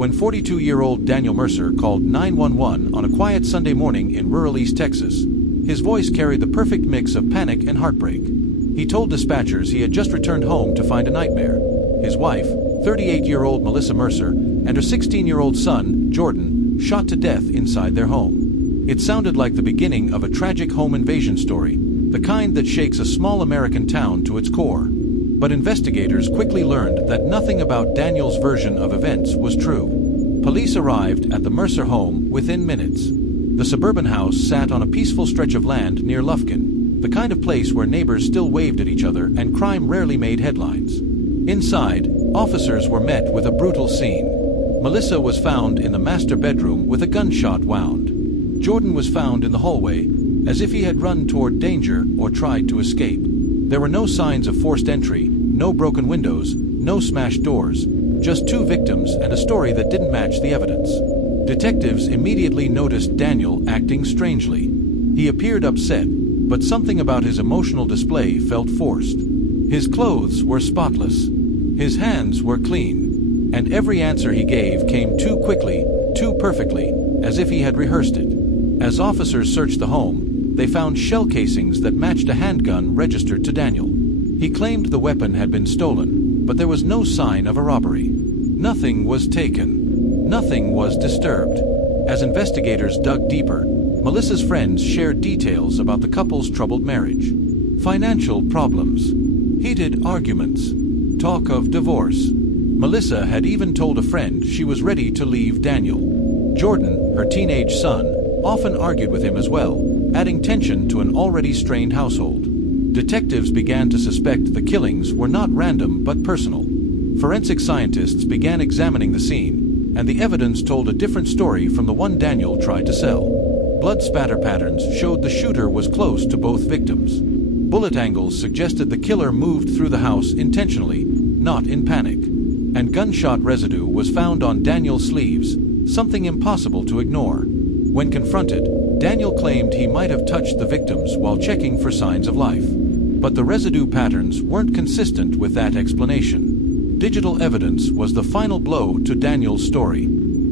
when 42-year-old Daniel Mercer called 911 on a quiet Sunday morning in rural East Texas. His voice carried the perfect mix of panic and heartbreak. He told dispatchers he had just returned home to find a nightmare. His wife, 38-year-old Melissa Mercer, and her 16-year-old son, Jordan, shot to death inside their home. It sounded like the beginning of a tragic home invasion story, the kind that shakes a small American town to its core. But investigators quickly learned that nothing about Daniel's version of events was true. Police arrived at the Mercer home within minutes. The suburban house sat on a peaceful stretch of land near Lufkin, the kind of place where neighbors still waved at each other and crime rarely made headlines. Inside, officers were met with a brutal scene. Melissa was found in the master bedroom with a gunshot wound. Jordan was found in the hallway, as if he had run toward danger or tried to escape. There were no signs of forced entry, no broken windows, no smashed doors, just two victims and a story that didn't match the evidence. Detectives immediately noticed Daniel acting strangely. He appeared upset, but something about his emotional display felt forced. His clothes were spotless. His hands were clean. And every answer he gave came too quickly, too perfectly, as if he had rehearsed it. As officers searched the home, they found shell casings that matched a handgun registered to Daniel. He claimed the weapon had been stolen, but there was no sign of a robbery. Nothing was taken. Nothing was disturbed. As investigators dug deeper, Melissa's friends shared details about the couple's troubled marriage. Financial problems, heated arguments, talk of divorce. Melissa had even told a friend she was ready to leave Daniel. Jordan, her teenage son, often argued with him as well, adding tension to an already strained household. Detectives began to suspect the killings were not random but personal. Forensic scientists began examining the scene, and the evidence told a different story from the one Daniel tried to sell. Blood spatter patterns showed the shooter was close to both victims. Bullet angles suggested the killer moved through the house intentionally, not in panic. And gunshot residue was found on Daniel's sleeves, something impossible to ignore. When confronted, Daniel claimed he might have touched the victims while checking for signs of life. But the residue patterns weren't consistent with that explanation. Digital evidence was the final blow to Daniel's story.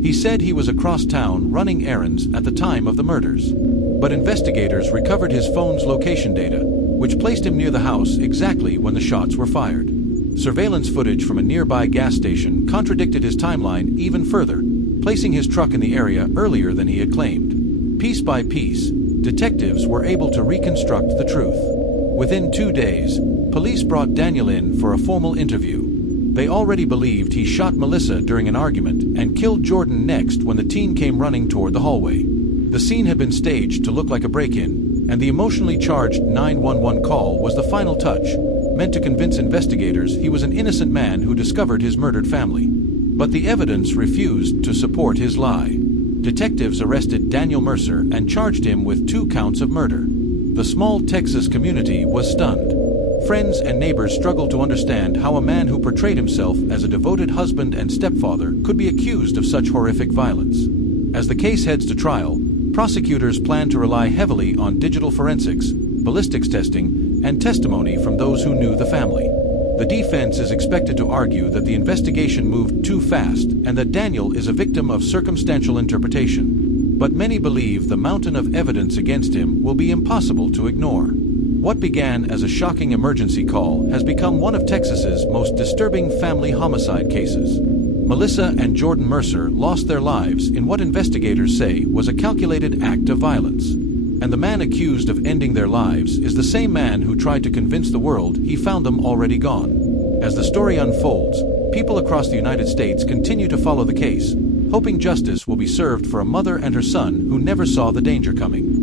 He said he was across town running errands at the time of the murders. But investigators recovered his phone's location data, which placed him near the house exactly when the shots were fired. Surveillance footage from a nearby gas station contradicted his timeline even further, placing his truck in the area earlier than he had claimed. Piece by piece, detectives were able to reconstruct the truth. Within 2 days, police brought Daniel in for a formal interview. They already believed he shot Melissa during an argument and killed Jordan next when the teen came running toward the hallway. The scene had been staged to look like a break-in, and the emotionally charged 911 call was the final touch, meant to convince investigators he was an innocent man who discovered his murdered family. But the evidence refused to support his lie. Detectives arrested Daniel Mercer and charged him with 2 counts of murder. The small Texas community was stunned. Friends and neighbors struggled to understand how a man who portrayed himself as a devoted husband and stepfather could be accused of such horrific violence. As the case heads to trial, prosecutors plan to rely heavily on digital forensics, ballistics testing, and testimony from those who knew the family. The defense is expected to argue that the investigation moved too fast and that Daniel is a victim of circumstantial interpretation. But many believe the mountain of evidence against him will be impossible to ignore. What began as a shocking emergency call has become one of Texas's most disturbing family homicide cases. Melissa and Jordan Mercer lost their lives in what investigators say was a calculated act of violence. And the man accused of ending their lives is the same man who tried to convince the world he found them already gone. As the story unfolds, people across the United States continue to follow the case, hoping justice will be served for a mother and her son who never saw the danger coming.